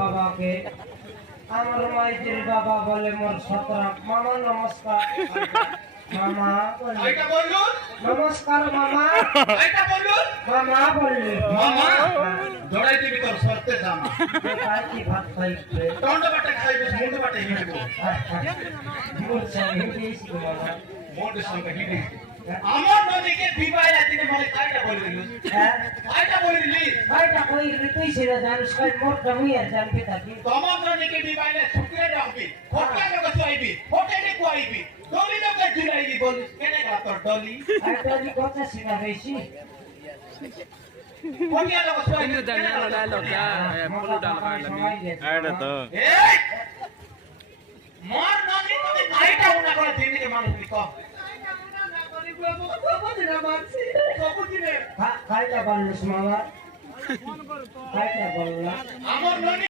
বাবাকে আমার মাইতির বাবা বলে মোর সতরা মামা নমস্কার মামা এটা বলুন নমস্কার মামা এটা বলুন মামা বললে মামা জড়াই দিবি তোর সরতে জামা তাই কি ভাত খাইছে দণ্ড বাটে খাইবে মুন্ড বাটে হিড়িব মোর সঙ্গে গেছি মামা মোটের সঙ্গে হিড়িব আমার নদীকে বিবাইলা দিনে মানে কাইটা বলে দিলু হ্যাঁ কাইটা বলে দিলি ভাইটা কই তুই সেটা জানিস কই মোর জমি আর জানবি থাকি তোমার নদীকে বিবাইলা ছুটিয়ে রাখবি ফটকা লোক চাইবি ফটেনে কুয়াইবি ডলি লোকে জুলাইবি বলিস কেনে গা তোর ডলি আর তুই কথা শিখা বেশি ফটিয়া লোক চাইবি Ini dan yang dialog ya, perlu dalam lagi. Ada tuh. এই মোর নদী তুমি কাইটা উনা করে দিনকে মানুষ কি কম খাইটা বললিস মামা খাইটা বললা আমার নদী